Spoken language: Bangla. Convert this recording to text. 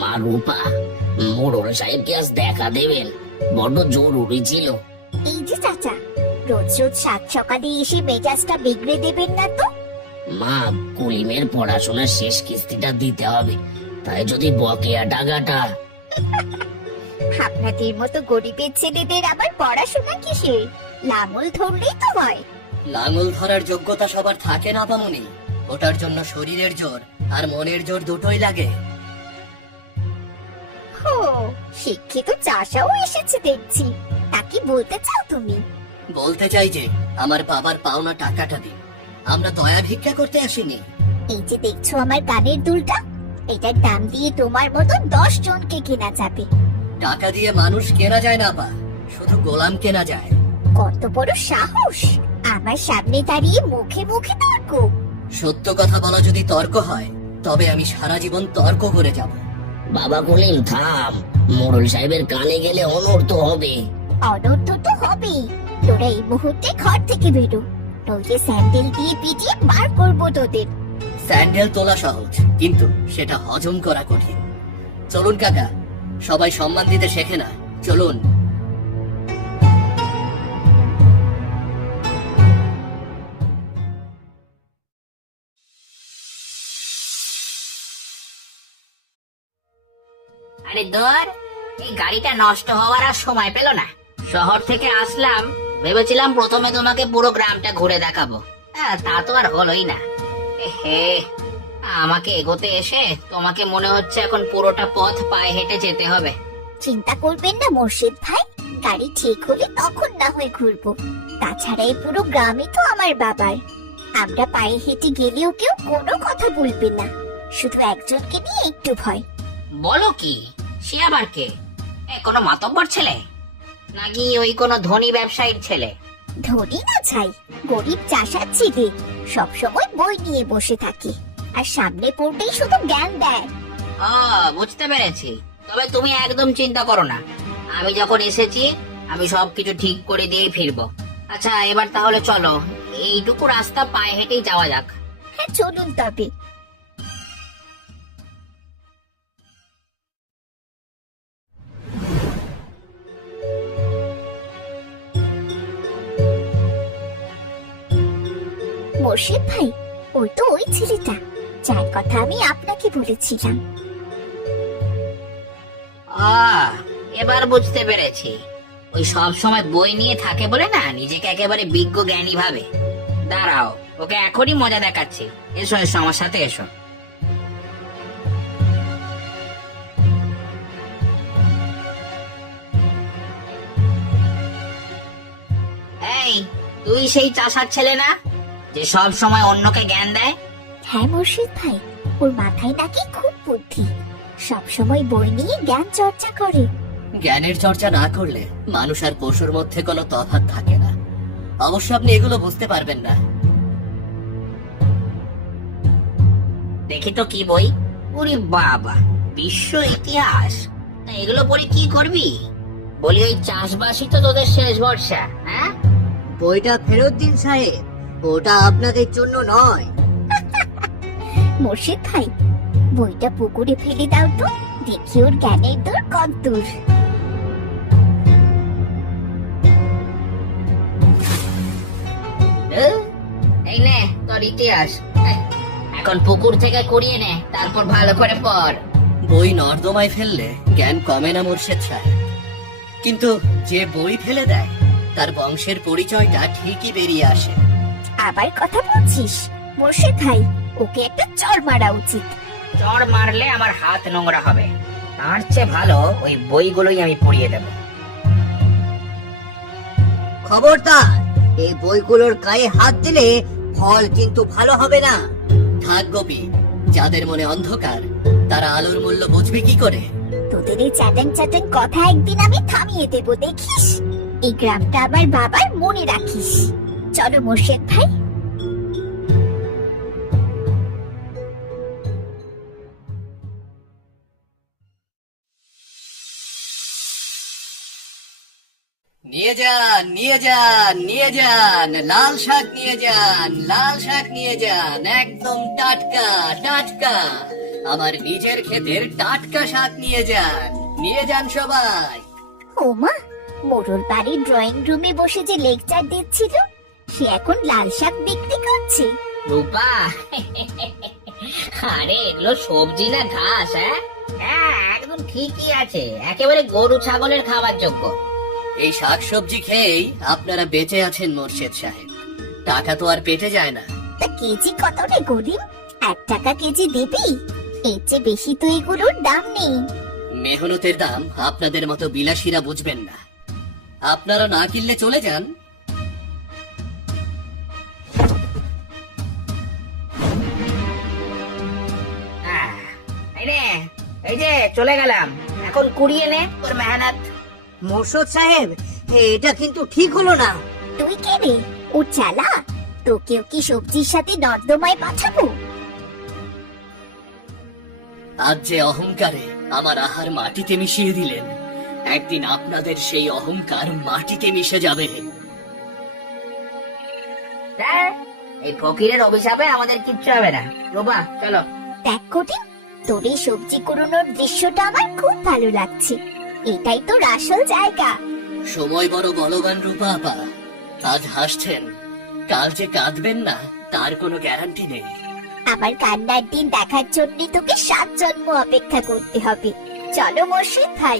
মা রূপা, মোড়ল সাহেবকে আজ দেখা দেবেন, বড্ড জরুরি ছিল। এই যে চাচা, রোজ রোজ সাত সকালে এসে মেজাজটা বিগড়ে দেবেন না তো। মা, কলিমের পড়াশোনার শেষ কিস্তিটা দিতে হবে, তাই যদি বকেয়া টাকাটা। আপনাদের মতো গরিবের ছেলেদের আবার পড়াশোনা কিসের? লাঙল ধরলেই তো হয়। লাঙল ধরার যোগ্যতা সবার থাকে না পামনি, ওটার জন্য শরীরের জোর আর মনের জোর দুটোই লাগে। ও, শিক্ষিত চাষাও এসেছে দেখছি, তা কি বলতে চাও তুমি? বলতে চাই যে আমার বাবার পাওনা টাকাটা দিন, আমরা দয়া ভিক্ষা করতে আসিনি। এই যে দেখছো আমার কানের দুলটা, এটার দাম দিয়ে তোমার মতো 10 জনকে কেনা যাবে। টাকা দিয়ে মানুষ কেনা যায় না পা, শুধু গোলাম কেনা যায়। কত বড় সাহস আমার সামনে দাঁড়িয়ে মুখে মুখে তর্ক! সত্য কথা বলা যদি তর্ক হয়, তবে আমি সারা জীবন তর্ক করে যাব। বাবা কলিম থাম, মোড়ল সাহেবের কানে গেলে অনর্থ হবে। অনর্থ তো হবেই। তোরা এই মুহূর্তে ঘর থেকে বেরো, নইলে স্যান্ডেল দিয়ে পিটিয়ে বার করবো তোদের। স্যান্ডেল তোলা সহজ, কিন্তু সেটা হজম করা কঠিন। চলুন কাকা, সবাই সম্মান দিতে শেখে না, চলুন। আরে ধর, এই গাড়িটা নষ্ট হওয়ার আর সময় পেল না। শহর থেকে আসলাম, ভেবেছিলাম প্রথমে তোমাকে পুরো গ্রামটা ঘুরে দেখাবো, তা তো আর হলোই না। হে, আমাকে এগোতে এসে তোমাকে মনে হচ্ছে এখন পুরোটা পথ পায়ে হেঁটে যেতে হবে। চিন্তা করবেন না মোর্শেদ ভাই, গাড়ি ঠিক হলে তখন না হয় ঘুরবো। তাছাড়া এই পুরো গ্রামই তো আমার বাবার। আমরা পায়ে হেঁটে গেলেও কেউ কোনো কথা বলবে না, শুধু একজনকে নিয়ে একটু ভয়। বলো কি, সে আবার কে? কোনো মাতব্বর ছেলে নাকি ওই কোনো ধনী ব্যবসায়ীর ছেলে? ধনী না ছাই, গরিব চাষার ছেলে, সবসময় বই নিয়ে বসে থাকে আর সামনে পড়তেই শুধু জ্ঞান দেয়। ও, বুঝতে পেরেছি। তবে তুমি একদম চিন্তা করো না, আমি যখন এসেছি আমি সবকিছু ঠিক করে দিয়ে ফিরবো। আচ্ছা, এবার তাহলে চলো, এইটুকু রাস্তা পায়ে হেঁটেই যাওয়া যাক। হ্যাঁ, চলুন তবে। মোর্শেদ ভাই, ওই তো ওই ছেলেটা যার কথা আমি আপনাকে বলেছিলাম। এবার বুঝতে পেরেছি, ওই সব সময় বই নিয়ে থাকে বলে না নিজেকে একেবারে বিজ্ঞ জ্ঞানী ভাবে। দাঁড়াও, ওকে এখনই মজা দেখাচ্ছি। এসো এসো, আমার সাথে এসো। এই, তুই সেই চাষার ছেলে না, যে সব সময় অন্যকে জ্ঞান দেয়? হ্যাঁ মোর্শেদ ভাই, ওর মাথায় নাকি খুব বুদ্ধি, সব সময় বই নিয়ে জ্ঞান চর্চা করে। জ্ঞানের চর্চা না করলে মানুষ আর পশুর মধ্যে কোনো তফাৎ থাকে না। অবশ্য আপনি এগুলো বুঝতে পারবেন না। দেখি তো কি বই। ওরে বাবা, বিশ্ব ইতিহাস! তা এগুলো পড়ে কি করবি? বলি, ওই চাষবাসই তো তোদের শেষ ভরসা, হ্যাঁ? বইটা ফেরত দিন সাহেব, ওটা আপনাদের জন্য নয়। মোর্শেদ ভাই, বইটা পুকুরে ফেলে দাও তো, দেখি ওর জ্ঞানের দূর কদ্দূর। এই নে তোর ইতিহাস। এখন পুকুর থেকে কুড়িয়ে নে, তারপর ভালো করে পড়। বই নর্দমায় ফেললে জ্ঞান কমে না মোর্শেদ সাহেব, কিন্তু যে বই ফেলে দেয় তার বংশের পরিচয়টা ঠিকই বেরিয়ে আসে। আবার কথা বলছিস? মোর্শেদ ভাই, ওকে একটা চড় মারা উচিত। চড় মারলে আমার হাত নোংরা হবে, তার চেয়ে ভালো ওই বইগুলোই আমি পড়িয়ে দেব। খবরদার, এই বইগুলোর গায়ে হাত দিলে ফল কিন্তু ভালো হবে না। থাক গোপী, যাদের মনে অন্ধকার তারা আলোর মূল্য বুঝবে কি করে? তোদের এই চ্যাটাং চ্যাটাং কথা একদিন আমি থামিয়ে দেব, দেখিস। এই গ্রামটা আমার বাবার, মনে রাখিস। চলো মোর্শেদ ভাই। নিয়ে যান, নিয়ে যান, নিয়ে যান, লাল শাক নিয়ে যান, লাল শাক নিয়ে যান, একদম টাটকা টাটকা। আমার নিজের ক্ষেতের টাটকা শাক নিয়ে যান সবাই। ওমা, মোড়ল বাড়ির ড্রয়িং রুমে বসে যে লেকচার দিচ্ছিল সে এখন লাল শাক বিক্রি করছে। রূপা, আরে এগুলো সবজি না ঘাস? হ্যাঁ একদম ঠিকই আছে, একেবারে গরু ছাগলের খাবার যোগ্য। এই শাকসবজি খেয়েই আপনারা বেঁচে আছেন মোর্শেদ সাহেব। টাকা তো আর পেটে যায় না। তা কেজি কত রে গরিব? 1 টাকা কেজি দিবি? এর চেয়ে বেশি তো এগুলোর দাম নেই। মেহনতের দাম আপনাদের মতো বিলাসীরা বুঝবেন না। আপনারা না কিনলে চলে যান। এই নে, এই যে চলে গেলাম, এখন কুড়িয়ে নে তোর মেহনত। মোর্শেদ সাহেব, এটা কিন্তু ঠিক হলো না। তুই কে রে? ও চালা, তোকেও কি সবজির সাথে নর্দমায় পাঠাবো? আজ যে অহংকারে আমার আহার মাটিতে মিশিয়ে দিলেন, একদিন আপনাদের সেই অহংকার মাটিতে মিশে যাবে। এই ফকিরের অভিশাপে আমাদের কিচ্ছু হবে না। রূপা চলো। দেখ কোটি, তোর এই সবজি কুড়োনোর দৃশ্যটা আমার খুব ভালো লাগছে। এটাই তোর আসল জায়গা। সময় বড় বলবান রূপা আপা। আজ হাসছেন, কাল যে কাঁদবেন না তার কোনো গ্যারান্টি নেই। আবার কান্নার দিন দেখার জন্য তোকে 7 জন্ম অপেক্ষা করতে হবে। চলো মোর্শেদ ভাই।